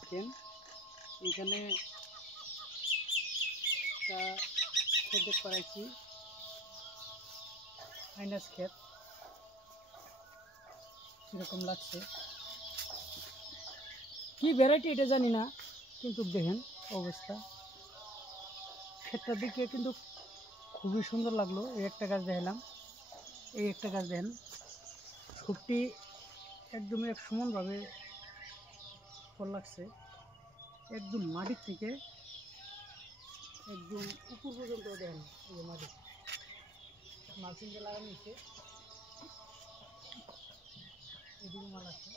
দেখেন এখানে একটা ক্ষেত দেখতে পাচ্ছি, আইনাস ক্ষেত এরকম লাগছে। কি ভ্যারাইটি এটা জানি না, কিন্তু দেখেন অবস্থা ক্ষেতটার দিকে কিন্তু খুবই সুন্দর লাগলো। এই একটা গাছ দেখালাম, এই একটা গাছ দেখেন খুবটি একদমই এক সমানভাবে ফল লাগছে, একদম মাটির থেকে একদম উপর পর্যন্ত দেখেন। এই যে মাটি মালচিং দিয়ে লাগানো হয়েছে, এদিকে মাল আছে।